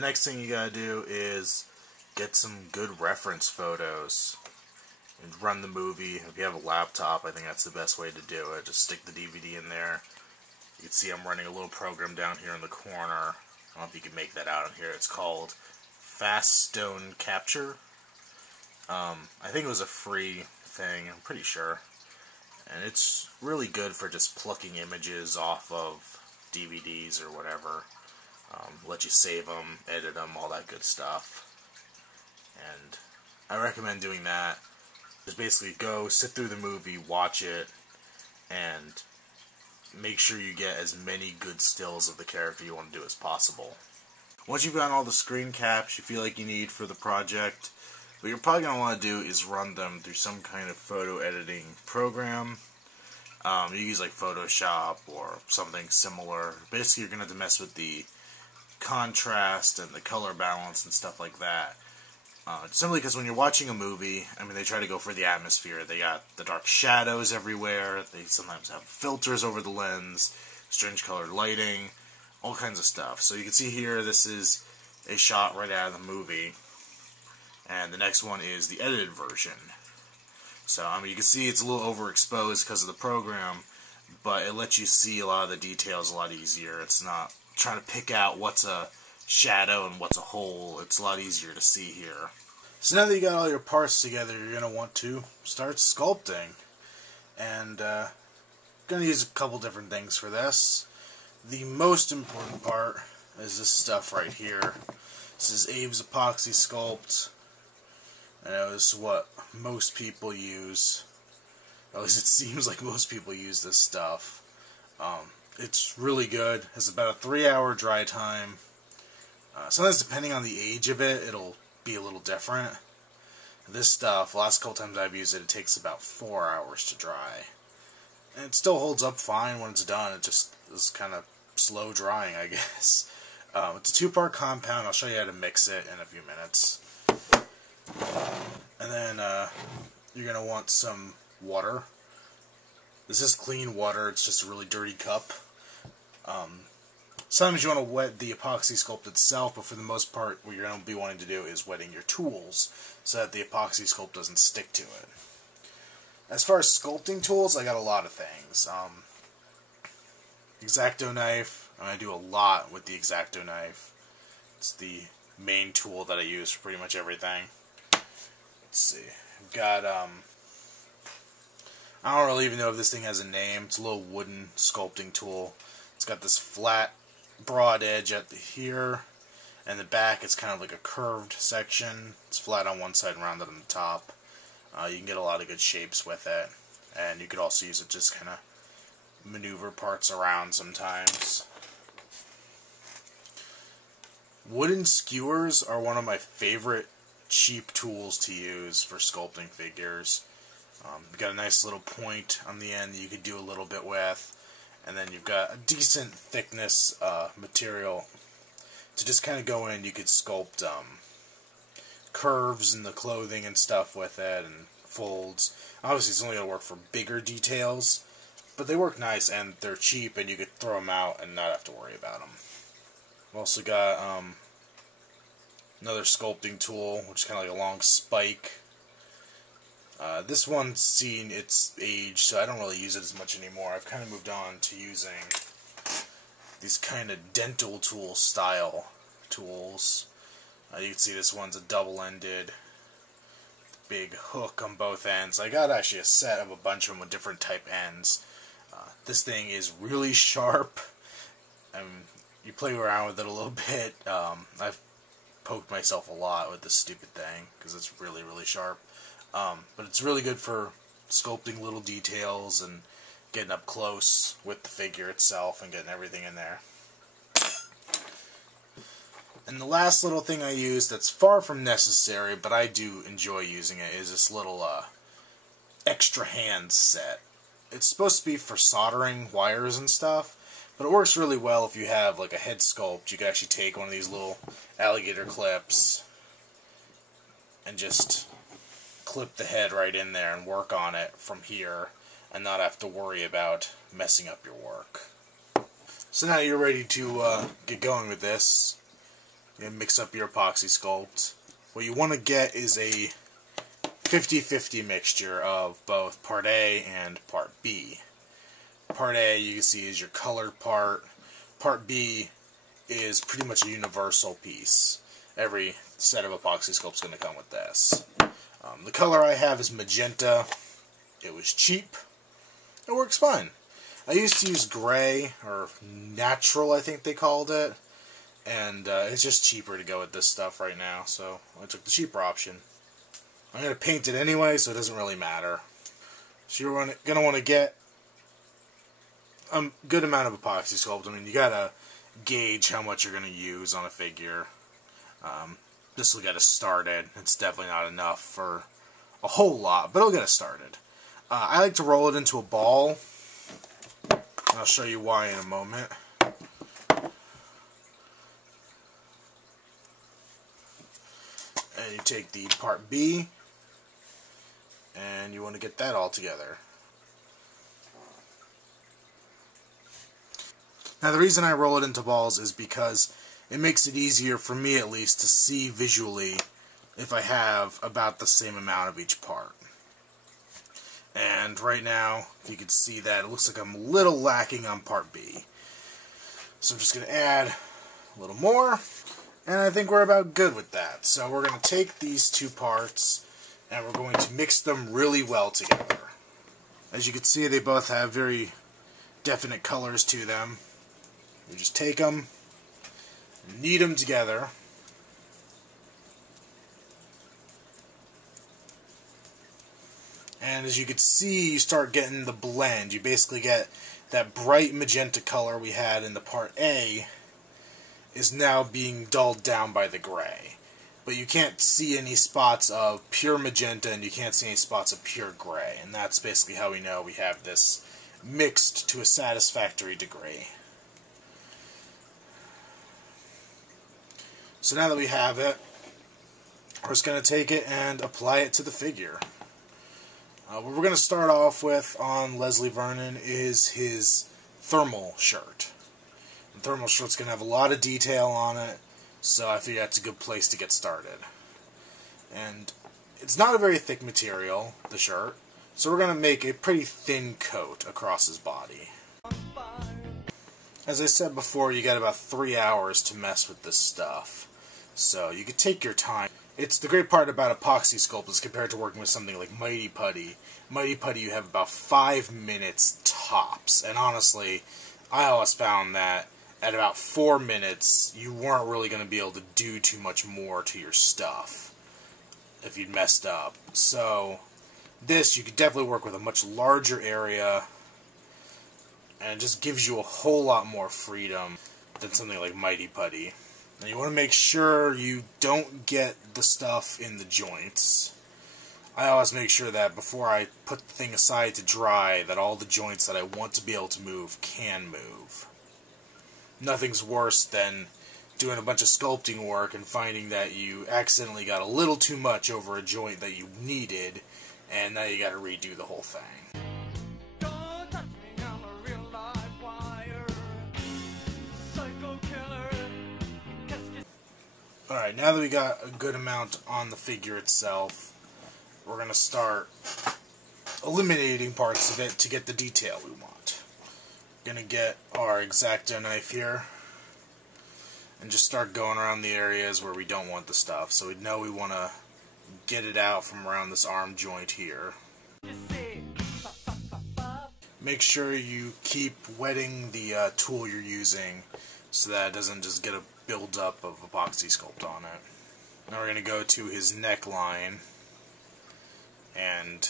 the next thing you gotta do is get some good reference photos and run the movie. If you have a laptop, I think that's the best way to do it. Just stick the DVD in there. You can see I'm running a little program down here in the corner. I don't know if you can make that out in here. It's called Fast Stone Capture. I think it was a free thing, I'm pretty sure. And it's really good for just plucking images off of DVDs or whatever. Let you save them, edit them, all that good stuff. And I recommend doing that. Just basically go, sit through the movie, watch it, and make sure you get as many good stills of the character you want to do as possible. Once you've gotten all the screen caps you feel like you need for the project, what you're probably going to want to do is run them through some kind of photo editing program. You use like Photoshop or something similar. Basically, you're going to have to mess with the contrast and the color balance and stuff like that. Simply because when you're watching a movie, I mean, they try to go for the atmosphere. They got the dark shadows everywhere. They sometimes have filters over the lens, strange colored lighting, all kinds of stuff. So you can see here, this is a shot right out of the movie. And the next one is the edited version. So, I mean, you can see it's a little overexposed because of the program, but it lets you see a lot of the details a lot easier. It's not trying to pick out what's a shadow and what's a hole. It's a lot easier to see here. So now that you got all your parts together, you're going to want to start sculpting. And going to use a couple different things for this. The most important part is this stuff right here. This is Abe's Epoxy Sculpt. And it was what most people use. At least it seems like most people use this stuff. It's really good. It's about a 3-hour dry time. Sometimes depending on the age of it, it'll be a little different. This stuff, the last couple times I've used it, it takes about 4 hours to dry. And it still holds up fine when it's done. It just is kind of slow drying, I guess. It's a 2-part compound. I'll show you how to mix it in a few minutes. And then you're going to want some water. This is clean water. It's just a really dirty cup. Sometimes you want to wet the epoxy sculpt itself, but for the most part what you're going to be wanting to do is wetting your tools so that the epoxy sculpt doesn't stick to it. As far as sculpting tools, I got a lot of things. X-Acto knife. I do a lot with the X-Acto knife. It's the main tool that I use for pretty much everything. Let's see. I've got, I don't really even know if this thing has a name. It's a little wooden sculpting tool. It's got this flat, broad edge at here, and the back it's kind of like a curved section. It's flat on one side and rounded on the top. You can get a lot of good shapes with it, and you could also use it just kind of maneuver parts around sometimes. Wooden skewers are one of my favorite cheap tools to use for sculpting figures. You've got a nice little point on the end that you could do a little bit with, and then you've got a decent thickness material to just kind of go in. You could sculpt curves in the clothing and stuff with it, and folds. Obviously it's only going to work for bigger details, but they work nice and they're cheap, and you could throw them out and not have to worry about them. I've also got another sculpting tool, which is kind of like a long spike. This one's seen its age, so I don't really use it as much anymore. I've kind of moved on to using these kind of dental tool style tools. You can see this one's a double-ended, big hook on both ends. I got actually a set of a bunch of them with different type ends. This thing is really sharp. You play around with it a little bit. I've poked myself a lot with this stupid thing because it's really, really sharp. But it's really good for sculpting little details and getting up close with the figure itself and getting everything in there. And the last little thing I use that's far from necessary, but I do enjoy using it, is this little extra hand set. It's supposed to be for soldering wires and stuff, but it works really well if you have like a head sculpt. You can actually take one of these little alligator clips and just clip the head right in there and work on it from here and not have to worry about messing up your work. So now you're ready to get going with this. and mix up your epoxy sculpt. What you want to get is a 50-50 mixture of both Part A and Part B. Part A, you can see, is your colored part. Part B is pretty much a universal piece. Every set of epoxy sculpt is going to come with this. The color I have is magenta. It was cheap. It works fine. I used to use gray, or natural I think they called it, and it's just cheaper to go with this stuff right now, so I took the cheaper option. I'm going to paint it anyway, so it doesn't really matter. So you're going to want to get a good amount of epoxy sculpt. I mean, you got to gauge how much you're going to use on a figure. This will get us started. It's definitely not enough for a whole lot, but it'll get us started. I like to roll it into a ball. I'll show you why in a moment. And you take the Part B, and you want to get that all together. Now the reason I roll it into balls is because it makes it easier, for me at least, to see visually if I have about the same amount of each part. And right now, you can see that it looks like I'm a little lacking on Part B. So I'm just going to add a little more, and I think we're about good with that. So we're going to take these two parts, and we're going to mix them really well together. As you can see, they both have very definite colors to them. You just take them, knead them together, and as you can see, you start getting the blend. You basically get that bright magenta color we had in the Part A is now being dulled down by the gray. But you can't see any spots of pure magenta, and you can't see any spots of pure gray. And that's basically how we know we have this mixed to a satisfactory degree. So now that we have it, we're just going to take it and apply it to the figure. What we're going to start off with on Leslie Vernon is his thermal shirt. The thermal shirt's going to have a lot of detail on it, so I figure that's a good place to get started. And it's not a very thick material, the shirt, so we're going to make a pretty thin coat across his body. As I said before, you got about 3 hours to mess with this stuff, so you could take your time. It's the great part about epoxy sculpt is compared to working with something like Mighty Putty. Mighty Putty, you have about 5 minutes tops, and honestly, I always found that at about 4 minutes, you weren't really going to be able to do too much more to your stuff if you'd messed up. So this, you could definitely work with a much larger area, and it just gives you a whole lot more freedom than something like Mighty Putty. Now you want to make sure you don't get the stuff in the joints. I always make sure that before I put the thing aside to dry, that all the joints that I want to be able to move can move. Nothing's worse than doing a bunch of sculpting work and finding that you accidentally got a little too much over a joint that you needed, and now you got to redo the whole thing. Alright, now that we got a good amount on the figure itself, we're going to start eliminating parts of it to get the detail we want. We're going to get our X-Acto knife here and just start going around the areas where we don't want the stuff. So we know we want to get it out from around this arm joint here. Make sure you keep wetting the tool you're using so that it doesn't just get a build-up of epoxy sculpt on it. Now we're going to go to his neckline, and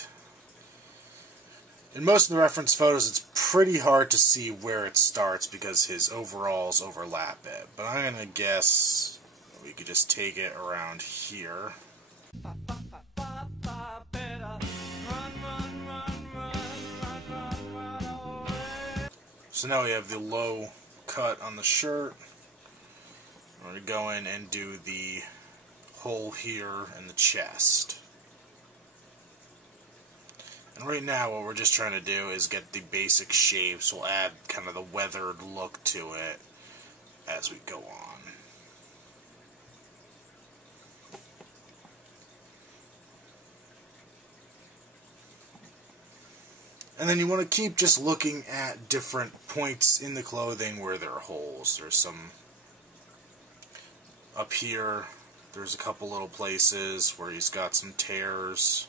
in most of the reference photos it's pretty hard to see where it starts because his overalls overlap it, but I'm going to guess we could just take it around here. So now we have the low cut on the shirt. We're going to go in and do the hole here in the chest. And right now what we're just trying to do is get the basic shapes. We'll add kind of the weathered look to it as we go on. And then you want to keep just looking at different points in the clothing where there are holes. There's some up here. There's a couple little places where he's got some tears.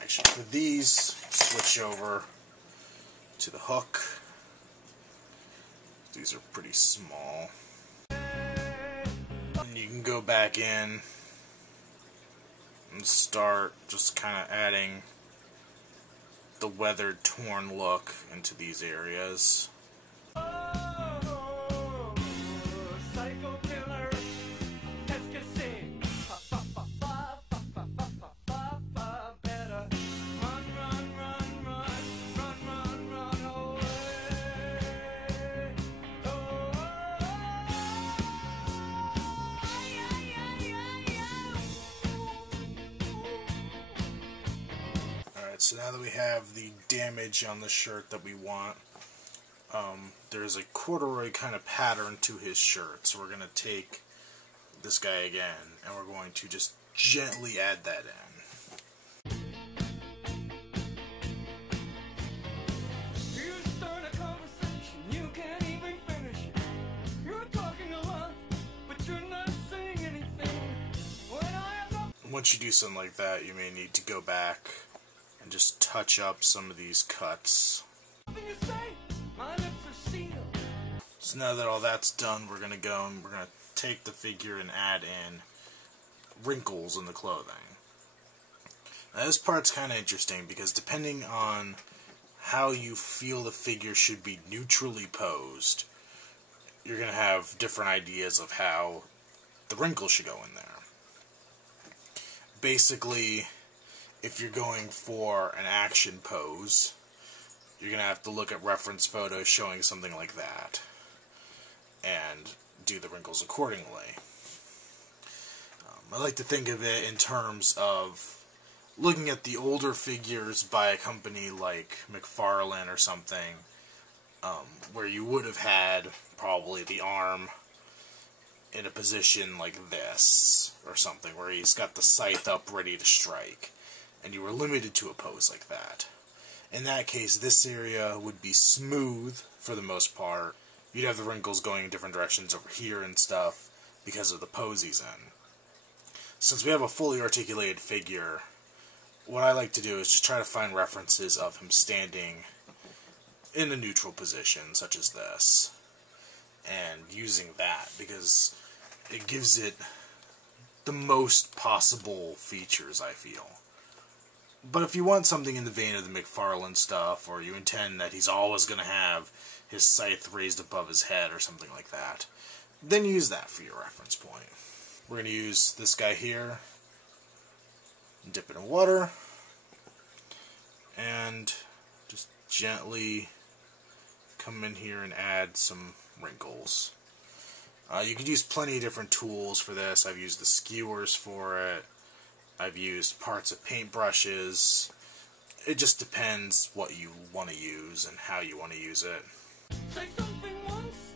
Actually, for these, switch over to the hook. These are pretty small. And you can go back in and start just kind of adding the weathered, torn look into these areas. So now that we have the damage on the shirt that we want, there's a corduroy kind of pattern to his shirt. So we're going to take this guy again, and we're going to just gently add that in. Once you do something like that, you may need to go back and just touch up some of these cuts. So now that all that's done, we're going to go and we're going to take the figure and add in wrinkles in the clothing. Now this part's kind of interesting because depending on how you feel the figure should be neutrally posed, you're going to have different ideas of how the wrinkles should go in there. Basically, if you're going for an action pose, you're going to have to look at reference photos showing something like that and do the wrinkles accordingly. I like to think of it in terms of looking at the older figures by a company like McFarlane or something, where you would have had probably the arm in a position like this or something, where he's got the scythe up ready to strike, and you were limited to a pose like that. In that case, this area would be smooth for the most part. You'd have the wrinkles going in different directions over here and stuff because of the pose he's in. Since we have a fully articulated figure, what I like to do is just try to find references of him standing in a neutral position, such as this, and using that, because it gives it the most possible features, I feel. But if you want something in the vein of the McFarlane stuff, or you intend that he's always going to have his scythe raised above his head or something like that, then use that for your reference point. We're going to use this guy here, dip it in water, and just gently come in here and add some wrinkles. You could use plenty of different tools for this. I've used the skewers for it. I've used parts of paintbrushes. It just depends what you want to use and how you want to use it. Say something once,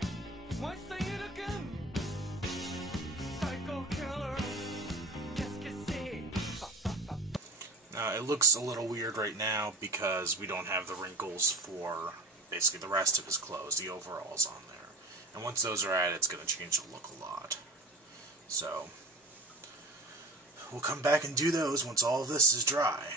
why say it again? Psycho killer, qu'est-ce que c'est? Now, it looks a little weird right now because we don't have the wrinkles for basically the rest of his clothes, the overalls on there. And once those are added, it's going to change the look a lot. So, we'll come back and do those once all of this is dry.